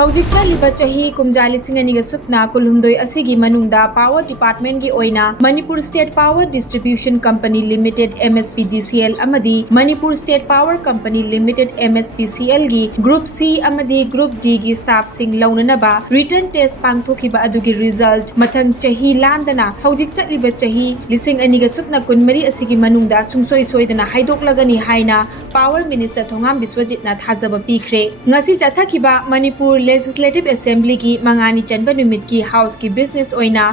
हौजिक चलिबा चाही कुमजा लिसिंग अनिगा सुपना कुलहुमदोय असिगी मनुंगदा पावर डिपार्टमेंट की ओइना Manipur state power distribution company limited MSPDCL अमदी Manipur state power company limited MSPCL की ग्रुप C अमदी ग्रुप D की स्टाफ सिंग लौननबा रिटर्न टेस्ट पांगथोखिबा अदुगी रिजल्ट मथंग चाही लांदना हौजिक चलिबा चाही लिसिंग अनिगा सुपना कुनमरी असिगी मनुंगदा सुंगसोय सोयदना हाइदोकलगनी हाइना पावर मिनिस्टर थोंगाम बिस्वजितना थाजबा पीखरे ngasi chathakhiba manipur legislative assembly की मंगानी चनबा नुमित की हाउस की बिजनेस ओइना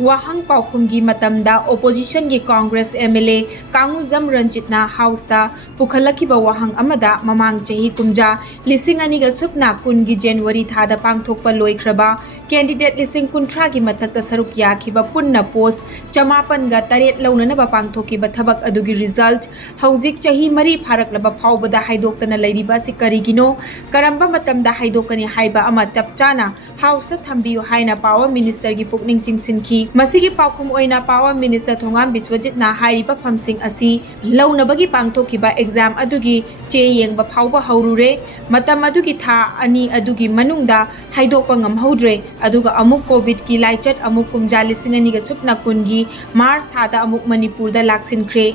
वाहंग पाउखुम की मतमदा ओपोजिशन की कांग्रेस MLA कांगुजम रंजितना हाउस दा पुखलखिबा वाहंग अमदा ममांग चही कुमजा लिसिंग अनिगा सुपना कुन की जनवरी थादा पांगथोकपा लोइख्रबा कैंडिडेट लिसिंग कुंट्रा की मथक्ता सरुक याखिबा पुन्ना पोस्ट चमापन गा तरेट लौननबा पांगथोकिबा थबक अदुगी रिजल्ट हौजिक चही मरी फारकलबा फावबदा हाइदोक्तना लैरिबा सि करिगिनो करंबा मतमदा हाइदोकनी हाइबा अमा चपचाना हाउस थंबियो हाइना पावर मिनिस्टर की पुकनिंग चिंगसिनखी मसिगी पाउखुम ओइना पावर मिनिस्टर थोंगाम बिस्वजितना हाइरिबा फमसिंग असी लौनबगी पांगथोकिबा एग्जाम अदुगी चे येंगबा फावबा हौरुरे मतम अदुगी था अनि अदुगी मनुंगदा हाइदोकपा ngamhौद्रे अदुगा अमुक कोविड की लाइचट अमुक कुमजा लिसिंग अनिगा सुपना कुनगी मार्च थादा अमुक मणिपुर दा लाक्सिनख्रे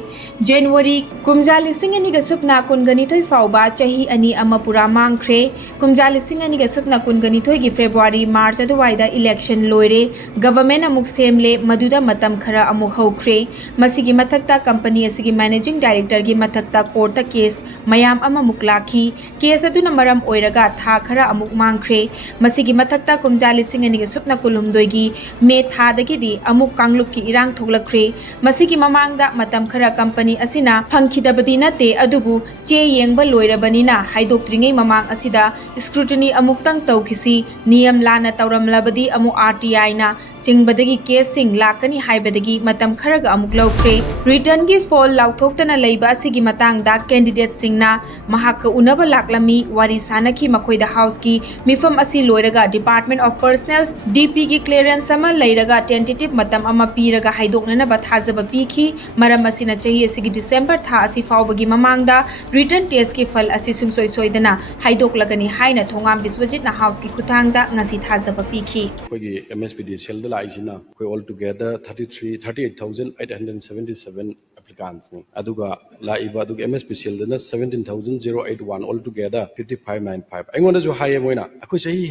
जनवरी कुमजा लिसिंग अनिगा सुपना कुनगनिथोय फावबा चही अनि अमा पुरा मांगख्रे कुमजा लिसिंग अनिगा सुपना कुनगनिथोय की फेब्रुआरी मार्च अदुवाइदा इलेक्शन लोइरे गवर्नमेंट अमुक सेमले मदुदा मतम खरा अमुक हौख्रे मसिगी मथक्ता कंपनी असिगी मैनेजिंग डायरेक्टर की मथक्ता कोर्ट केस मयाम अमा मुक्लाखी केस अदुना मरम ओइरगा था खरा अमुक मांगख्रे मसिगी मथक्ता कुमजा लिसिंग अनिगा सुपना कुलुमदोयगी मे थादगिदी अमुक कांगलुप की इरांग थोगलख्रे मसिगी ममांगदा मतम खरा कंपनी असिना फंखिदबदी नते अदुबु चे येंगबा लोइरबनिना हाइदोक्त्रिङै ममांग असिदा स्क्रूटनी अमुक्तंग तौखिसी नियम लाना तौरमलबदी अमुक RTI ना चिंगबदगी केस सिंग लाकनी हाइबदगी मतम खरग अमुक लौख्रे रिटर्न की फॉल लाउथोक्तना लैबा असिगी मतांगदा कैंडिडेट सिंगना महाक उनबा लाकलमी वारी सानखी मखोइदा हाउस की मिफम असि लोइरगा डिपार्टमेंट ऑफ पर्सनल्स DP की क्लियरेंस अमा लैरगा टेंटेटिव मतम अमा पीरगा हाइदोकननबा थाजबा पीखी मरम असिना चाही असिगी डिसेंबर था असि फावबगी ममांगदा रिटर्न टेस्ट की फल असि सुंगसोय सोइदना हाइदोकलगनी हाइना थोंगाम बिस्वजितना हाउस की खुथांगदा ngasi थाजबा पीखी कोई MSPDCL लाइसिना कोई all together 38,877 applicants ni aduga laiba aduga MSPCL dana 17,081 all together 5595 aingonda jo haye moina akoi chahi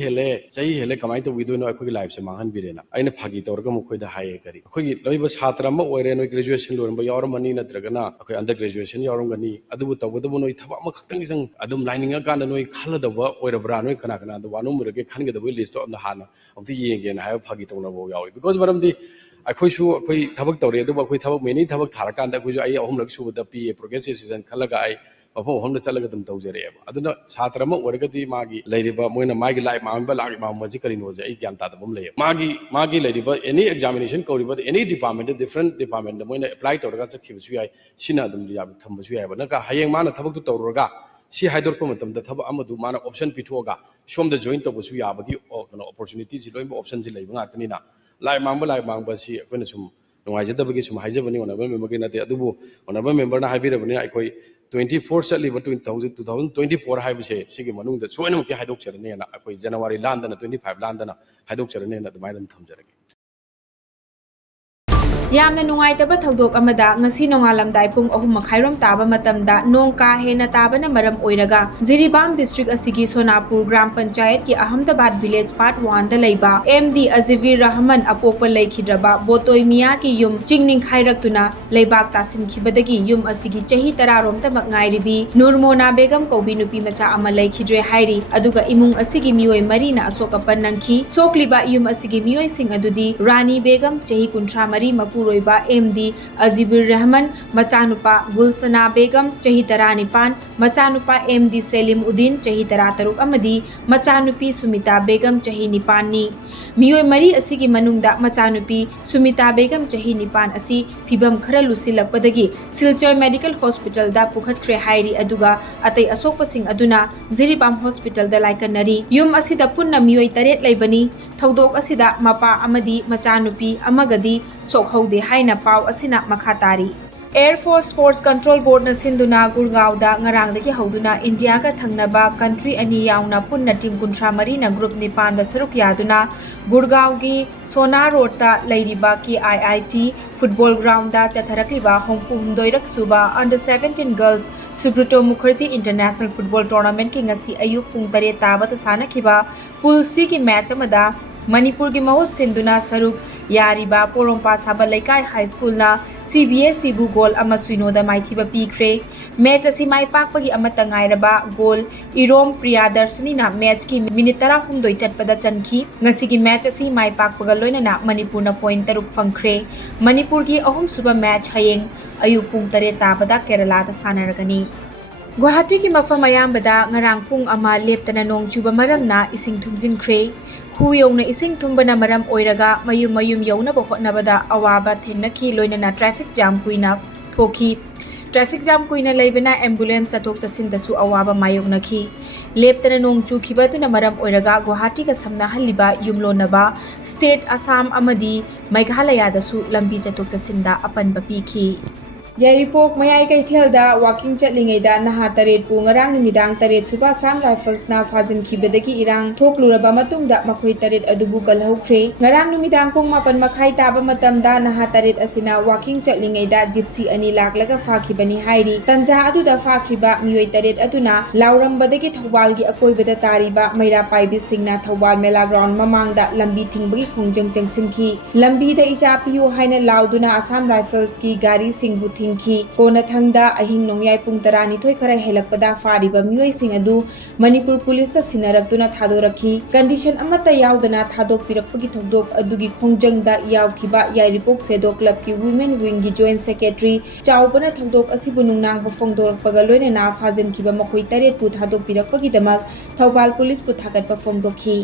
hele kamai to wido no akoi life se mangan birena aina phagi torga mukoi da haye kari akoi loiba chhatra ma oire no graduation loramba yaramani nadragana akoi under graduation yaramgani adubu tawgadabu noi thaba ma khaktang jang adum lining ga na noi khaladaba oirabra noi kana kana da wanu murage khangadabu list on the hana amti yenge na haye phagi tawna bo yawi because maramdi अखोइसु अखोइ थबक तौरे अदुबा अखोइ थबक मेनी थबक थारकान अखोइसु आई अहुमलक सुबदा पी प्रोग्रेस सीजन खलगा आई मफम अहुमदा चलगा दम तौजरेब अदुना छात्र म ओरगदी मागी लैरिबा मोइना मागी लाइफ मांबा लाग मामजी करिनोजे आई ज्ञान तादबम लय मागी लैरिबा एनी एग्जामिनेशन कौरिबा एनी डिपार्टमेंट डिफरेंट डिपार्टमेंट मोइना अप्लाई तौरगा चखिबसु याय सिना दम याब थंबसु याय बना का हयेंग माना थबक तु तौरगा सी हाइदोरप मतमदा थबक अमदु माना ऑप्शन पिथोगा सोमदा जॉइन तबसु याबगी अपॉर्चुनिटी जी लोइबा ऑप्शन जी लैबा गातनिना लाई मांगबा सी अखोइना सुम नुंगाइजदबगी सुम हाइजबनी ऑनरेबल मेंबर के नाते अदुबु ऑनरेबल मेंबर ना हाइबिरबनी अखोइ 24 चलिबा 2024 हाइबसे सिगे मनुंगदा सोइनम के हाइदोक्चरने ना अखोइ जनवरी लांदना 25 लांदना हाइदोक्चरने ना दमाइदन थमजरगे यामना नुंगाइतबा थौदोक अमदा ngasi नोंगालमदाइ पुंग 3 मखाइरोम ताबा मतमदा नोंग का हेना ताबना मरम ओइरगा जिरीबाम डिस्ट्रिक्ट असिगी सोनापुर ग्राम पंचायत की अहमदाबाद विलेज पार्ट 1 दा लैबा MD अजीविर रहमान अपोप लैखिद्रबा बोतोय मिया की युम चिंगनिंग खाइरक्तुना लैबाक तासिनखिबदगी युम असिगी चही 10 रोम तमक ngairibi नूरमोना बेगम कौबी नुपी मचा अमा लैखिद्रे हाइरी अदुगा इमुंग असिगी मियोय मरीना अशोकपन नंखी सोकलिबा युम असिगी मियोय सिंग अदुदी रानी बेगम चही 53 मपु पुरोइबा MD अजीबुर रहमान मचानुपा गुलसना बेगम चही 19 मचानुपा MD सेलिम उद्दीन चही 13 अमदी मचानुपी सुमिता बेगम चही 9 नी मियोय मरी असिगी मनुंगदा मचानुपी सुमिता बेगम चही 9 असि फिबम खरा लुसिलकपदगी सिलचर मेडिकल हॉस्पिटल दा पुखतख्रे हाइरी अदुगा अतै असोकपसिंग अदुना जिरीबाम हॉस्पिटल दा लाइकनरी युम असिदा पुन्ना मियोय 3 लैबनी थौदोक असिदा मपा अमदी मचानुपी अमगदी सोखौ दे हाइना पाव असिना मखा तारी। Air Force Sports Control Board na sinduna Gurgaon-da ngarangdagi hauduna India-ga thangnaba country ani yauna punna team 13 na group 9 da saruk yaduna Gurgaon-gi Sona Road-ta leiriba ki IIT football ground-da chatharakliba homfu humdoirak suba under 17 girls Subruto Mukherjee International Football Tournament ki ngasi ayuk pung 3 tabata sanakhiba pool C ki match amada Manipur ki mahut sinduna saruk Yariba Porompa Saba Laikai High School na CBSE bu goal ama suinoda maithiba pikre match asi mai pakpagi amata ngairaba goal Irom Priyadarshini na match ki minute 13 chatpada chanki ngasi ki match asi mai pakpaga loina na Manipur na point 3 fangkhre Manipur ki ahum suba match hayeng ayuk pung 3 tabada Kerala da sanaragani Guwahati ki mafam ayambada ngarang pung ama leptana nong chuba maramna ising thumjinkhre Huyong na ising tumbana maram oiraga mayum yauna ba hotnabada awaba thengnaki loinana traffic jam kuina thoki traffic jam kuina leibena ambulance chatok chasin dasu awaba mayoknaki leptana nong chukhiba tuna maram oiraga Guwahati ka samna haliba yumlonaba state Assam amadi Meghalaya dasu lambi chatok chasinda apanba pikhi Yaripok Mayai Kaithelda walking chatlingaida naha taret pu ngarang numidang taret suba Assam Rifles na fajin khibadagi irang thokluraba matungda makhoi taret adubu kalhaukhre ngarang numidang pung 8 makhai taba matamda naha taret asina walking chatlingaida gypsy ani laklaga fakhibani hairi tanja aduda fakhriba miyoi taret aduna laurambadagi thawalgi akoibada tariba maira paibi singna thawal mela ground mamangda lambi thingbagi khongjang changsinki lambi da icha piyu haina lauduna Assam Rifles ki gari singbu Tinki Kona Thangda ahing nongyai pung 12 khara helakpada fariba miyoi sing adu Manipur Police ta sinarakduna thadorakhi condition amata yaudana thadok pirakpagi thokdok adugi khongjangda yaukhiba Yaripok Sedo Club ki Women Wing gi Joint Secretary Chaubana thokdok asibu nungnang ba phongdorakpaga loinana fajin khiba makhoi taret pu thadok pirakpagi damak Thawbal Police pu thakat pa phongdokhi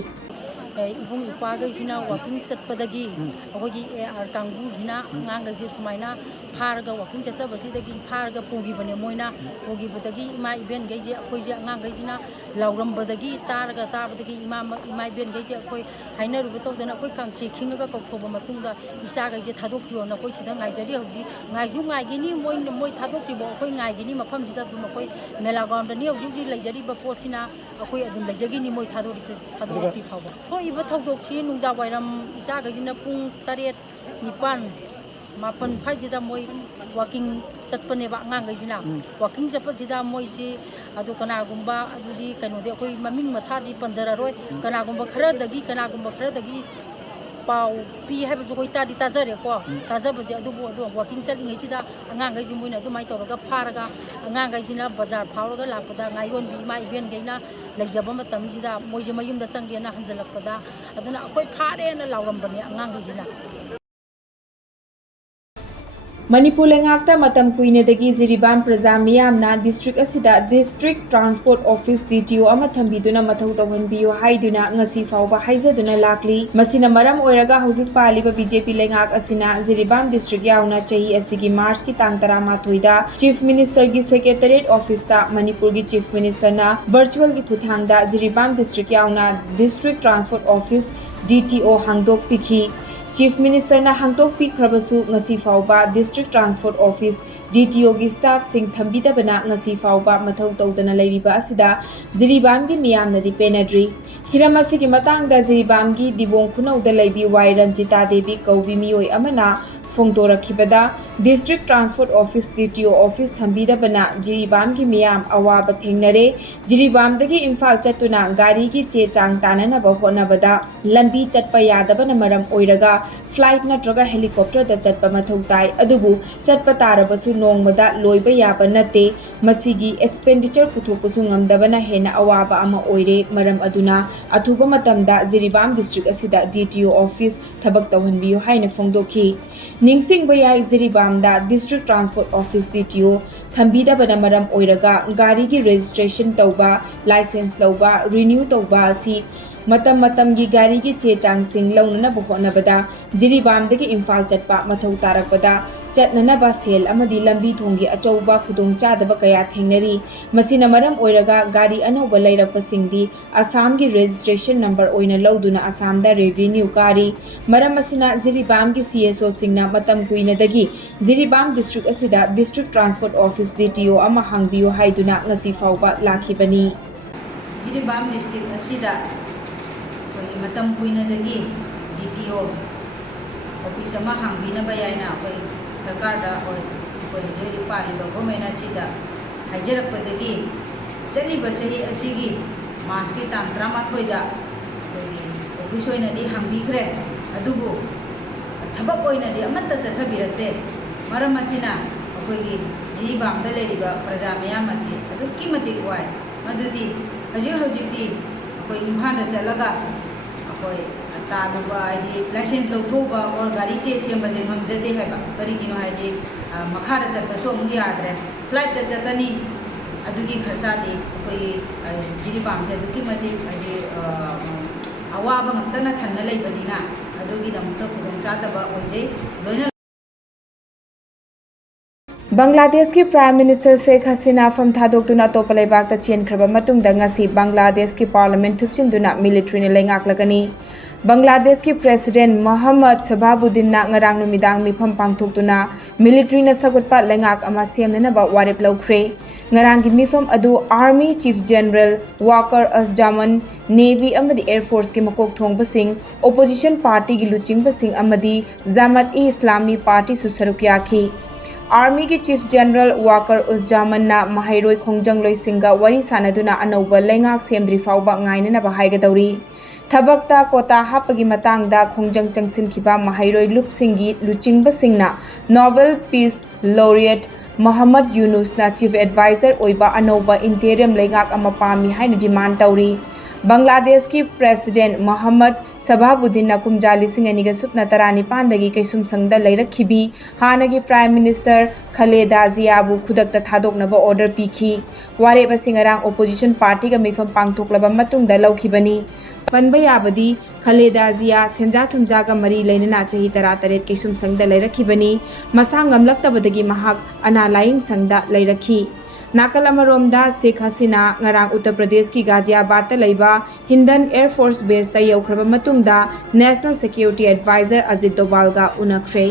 Ibung ipagai sina walking set padagi ahogi ar kangbu sina ngang ga sumaina pharga walking chasa basi dagi pharga pogi bane moina pogi badagi ima event gai je akoi je ngang gai sina lauram badagi targa tabadagi ima event gai je akoi haina ru to dana akoi kangse khinga ka thoba matungda isa gai je thadok yo na koi sida ngai jari hoji ngai ju ngai gini moi thadok ti bo akoi ngai gini mafam dida dum akoi mela ground ni hoji ji lai jari ba posina akoi adum lai jagi ni moi thadok ti phawa iba thokdok si nungda wairam isa gajina pung 8 9 mapan swaijida moi walking chatpane ba ngang gajina walking chapasida moi si adu kana gumba adudi kano de koi maming masadi panjara roi kana gumba khara dagi pau pi hai bazu koi ta di tajare ko tajabaje adu walking chatling sida ngang gaji moina adu mai toroga pharaga ngang gajina bazar phawraga lakpada ngaigon bi mai event gaina lajaba matam sida moje mayum da changgena hanjalakpada aduna akoi phare na lawrambane ngang gajina Manipur lengakta matam kuinedagi Jiribam Praja miyamna district asida district transport office DTO ama thambiduna mathau tawhanbiyo haiduna ngasi fawba haijaduna lakli masina maram oiraga hojik paliba BJP lengak asina Jiribam district yauna chahi asigi March ki tang 13 da chief minister gi secretariat office ta Manipur gi chief minister na virtual gi thuthangda Jiribam district yauna district transport office DTO hangdok pikhi Chief Minister na hangtok pikhrabasu ngasi fawba District Transport Office DTO gi staff sing thambida bana ngasi fawba mathau tawdana lairiba asida Jiribam gi miyamna di penadri hiramasi gi matangda Jiribam gi dibong khunau da laibi wai Ranjita Devi kaubi miyoi amana phongdorakhibada District Transport Office DTO Office thambida bana Jiribam gi miyam awaba thengnare Jiribam dagi Imphal chatuna gari gi che chang tanana ba honabada lambi chatpa yadabana maram oiraga flight natraga helicopter da chatpa mathau tai adubu chatpa tarabasu nongmada loiba yaba nate masigi expenditure puthokusu ngamdabana hena awaba ama oire maram aduna athuba matamda Jiribam district asida DTO office thabak tawhanbiyo haina phongdokhi ningsing bayai Jiribam da district transport office DTO thambida bana maram oiraga gari gi registration tauba license lauba renew tauba si matam gi gari gi che chang sing launna ba honabada Jiribam dagi Imphal chatpa mathau tarakpada ꯆꯠꯅꯅꯕ ꯁꯦꯜ ꯑꯃꯗꯤ ꯂꯝꯕꯤ ꯊꯣꯡꯒꯤ ꯑꯆꯧꯕ ꯈꯨꯗꯣꯡꯆꯥꯗꯕ ꯀꯌꯥ ꯊꯦꯡꯅꯔꯤ ꯃꯁꯤꯅ ꯃꯔꯝ ꯑꯣꯏꯔꯒ ꯒꯥꯔꯤ ꯑꯅꯧꯕ ꯂꯩꯔꯛꯄꯁꯤꯡꯗꯤ ꯑꯁꯥꯝꯒꯤ ꯔꯦꯖꯤꯁꯇ꯭ꯔꯦꯁꯟ ꯅꯝꯕꯔ ꯑꯣꯏꯅ ꯂꯧꯗꯨꯅ ꯑꯁꯥꯝꯗ ꯔꯦꯚꯤꯅ꯭ꯌꯨ ꯀꯥꯔꯤ ꯃꯔꯝ ꯑꯁꯤꯅ ꯖꯤꯔꯤꯕꯥꯝꯒꯤ CSO ꯁꯤꯡꯅ ꯃꯇꯝ ꯀꯨꯏꯅꯗꯒꯤ ꯖꯤꯔꯤꯕꯥꯝ ꯗꯤꯁꯇ꯭ꯔꯤꯛ ꯑꯁꯤꯗ ꯗꯤꯁꯇ꯭ꯔꯤꯛ ꯇ꯭ꯔꯥꯟꯁꯄꯣꯔꯠ ꯑꯣꯐꯤꯁ DTO ꯑꯃ ꯍꯥꯡꯕꯤꯌꯨ ꯍꯥꯏꯗꯨꯅ ꯉꯁꯤ ꯐꯥꯎꯕ ꯂꯥꯛꯈꯤꯕꯅꯤ ꯖꯤꯔꯤꯕꯥꯝ ꯗꯤꯁꯇ꯭ꯔꯤꯛ ꯑꯁꯤꯗ ꯑꯩꯈꯣꯏꯒꯤ ꯃꯇꯝ ꯀꯨꯏꯅꯗꯒꯤ DTO ꯑꯣꯐꯤꯁ ꯑꯃ ꯍꯥꯡꯕꯤꯅꯕ ꯌꯥꯏꯅ ꯑꯩꯈꯣꯏ ꯁꯔꯀꯥꯔꯗ ꯑꯩꯈꯣꯏ ꯍꯧꯖꯤꯛ ꯍꯧꯖꯤꯛ ꯄꯥꯜꯂꯤꯕ ꯒꯣꯔꯃꯦꯟ ꯑꯁꯤꯗ ꯍꯥꯏꯖꯔꯛꯄꯗꯒꯤ ꯆꯠꯂꯤꯕ ꯆꯍꯤ ꯑꯁꯤꯒꯤ ꯃꯥꯔꯆꯀꯤ ꯇꯥꯡ 13ꯗ ꯑꯩꯈꯣꯏꯒꯤ ꯑꯣꯐꯤꯁ ꯑꯣꯏꯅꯗꯤ ꯍꯥꯡꯕꯤꯈ꯭ꯔꯦ ꯑꯗꯨꯕꯨ ꯊꯕꯛ ꯑꯣꯏꯅꯗꯤ ꯑꯃꯠꯇ ꯆꯠꯊꯕꯤꯔꯛꯇꯦ ꯃꯔꯝ ꯑꯁꯤꯅ ꯑꯩꯈꯣꯏꯒꯤ ꯖꯤꯔꯤꯕꯥꯝꯗ ꯂꯩꯔꯤꯕ ꯄ꯭ꯔꯖꯥ ꯃꯌꯥꯝ ꯑꯁꯤ ꯑꯗꯨꯛꯀꯤ ꯃꯇꯤꯛ ꯋꯥꯏ ꯃꯗꯨꯗꯤ ꯍꯧꯖꯤꯛꯇꯤ ꯑꯩꯈꯣꯏ ꯏꯝꯐꯥꯜꯗ ꯆꯠꯂꯒ ꯑꯩꯈꯣꯏ ꯇꯥꯜꯂꯨꯕ ꯍꯥꯏꯗꯤ ꯂꯥꯏꯁꯦꯟꯁ ꯂꯧꯊꯣꯛꯎꯕ ꯑꯣꯔ ꯒꯥꯔꯤ ꯆꯦ ꯁꯦꯝꯕꯁꯦ ꯉꯝꯖꯗꯦ ꯍꯥꯏꯕ ꯀꯔꯤꯒꯤꯅꯣ ꯍꯥꯏꯗꯤ ꯃꯈꯥꯗ ꯆꯠꯄꯁꯨ ꯑꯃꯨꯛ ꯌꯥꯗ꯭ꯔꯦ ꯐ꯭ꯂꯥꯏꯠꯇ ꯆꯠꯀꯅꯤ ꯑꯗꯨꯒꯤ ꯈꯔꯁꯥꯗꯤ ꯑꯩꯈꯣꯏꯒꯤ ꯖꯤꯔꯤꯕꯥꯝꯁꯦ ꯑꯗꯨꯛꯀꯤ ꯃꯇꯤꯛ ꯍꯥꯏꯗꯤ ꯑꯋꯥꯕ ꯉꯛꯇꯅ ꯊꯟꯅ ꯂꯩꯕꯅꯤꯅ ꯑꯗꯨꯒꯤꯗꯃꯛꯇ ꯈꯨꯗꯣꯡꯆꯥꯗꯕ ꯑꯣꯏꯖꯩ ꯂꯣꯏꯅ ꯕꯪꯒ꯭ꯂꯥꯗꯦशꯀꯤ ꯄ꯭ꯔꯥꯏꯝ ꯃꯤꯅꯤꯁꯇꯔ ꯁꯦꯈ ꯍꯁꯤꯅꯥ ꯐꯝ ꯊꯥꯗꯣꯛꯇꯨꯅ ꯑꯇꯣꯞꯄ ꯂꯩꯕꯥꯛꯇ ꯆꯦꯟꯈ꯭ꯔꯕ ꯃꯇꯨꯡꯗ ꯉꯁꯤ ꯕꯪꯒ꯭ꯂꯥꯗꯦशꯀꯤ ꯄꯥꯔꯂꯤꯌꯥꯃꯦꯟꯠ ꯊꯨꯞꯆꯤꯟꯗꯨꯅ ꯃꯤꯂꯤꯇꯔꯤꯅ ꯂꯩꯉꯥꯛꯂꯒꯅꯤ ꯕꯪꯒ꯭ꯂꯥꯗꯦशꯀꯤ ꯄ꯭ꯔꯦꯁꯤꯗꯦꯟꯠ ꯃꯣꯍꯝꯃꯗ ꯁꯕꯥꯕꯨꯗꯤꯟꯅ ꯉꯔꯥꯡ ꯅꯨꯃꯤꯗꯥꯡ ꯃꯤꯐꯝ ꯄꯥꯡꯊꯣꯛꯇꯨꯅ ꯃꯤꯂꯤꯇꯔꯤꯅ ꯁꯧꯒꯠꯄ ꯂꯩꯉꯥꯛ ꯑꯃ ꯁꯦꯝꯅꯅꯕ ꯋꯥꯔꯦꯞ ꯂꯧꯈ꯭ꯔꯦ ꯉꯔꯥꯡꯒꯤ ꯃꯤꯐꯝ ꯑꯗꯨ ꯑꯥꯔꯃꯤ ꯆꯤꯐ ꯖꯦꯅꯔꯦꯜ ꯋꯥꯀꯔ ꯑꯖꯃꯟ ꯅꯦꯚꯤ ꯑꯃꯗꯤ ꯑꯦꯌꯔ ꯐꯣꯔꯁꯀꯤ ꯃꯀꯣꯛ ꯊꯣꯡꯕꯁꯤꯡ ꯑꯣꯄꯣꯖꯤꯁꯟ ꯄꯥꯔꯇꯤꯒꯤ ꯂꯨꯆꯤꯡꯕꯁꯤꯡ ꯑꯃꯗꯤ ꯖꯃꯥꯠ-ꯏ-ꯏꯁꯂꯥꯃꯤ ꯄꯥꯔꯇꯤꯁꯨ ꯁꯔꯨꯛ ꯌꯥꯈꯤ आर्मी चीफ जनरल वाकर उज्जामन्ना महैरोई खोंजंगलोइसिंगा वरी सानदुना अनौबा लेंगाक सेमद्री फाउबा ngainanaba हाइगदौरी थबकता कोता हापगी मतंगदा खोंजंग चंगसिनखिबा महैरोई लुपसिंगी लुचिंगबसिंगना नोबेल पीस लॉरिएट मोहम्मद यूनुसना चीफ एडवाइजर ओइबा अनौबा इंटेरियम लेंगाक अमा पामी हाइना डिमांड तौरी बांग्लादेश की प्रेसिडेंट मोहम्मद सबाबुद्दीन कुमजा 2019 कैसुम संगद लेरखिबी हानगी प्राइम मिनिस्टर खलेदा जियाबु खुदकता थादोकनबा ऑर्डर पीखी वारेब सिंगरांग ओपोजिशन पार्टी का मिफम पांगथोकलबा मतुंगदा लौखिबनी पनबा याबदी खलेदा जिया सेंजा थुमजागा मरी लेनना चही 13 कैसुम संगद लेरखिबनी मसा ngamlaktabadagi mahak ana laing sangda लेरखी नाकल अमरोमदा Sheikh Hasina ngarang Uttar Pradesh की गाजियाबाद लैबा हिंदन एयर फोर्स बेस ता यौख्रबा मतुंगदा नेशनल सिक्योरिटी एडवाइजर अजित डोभालगा उनखरे।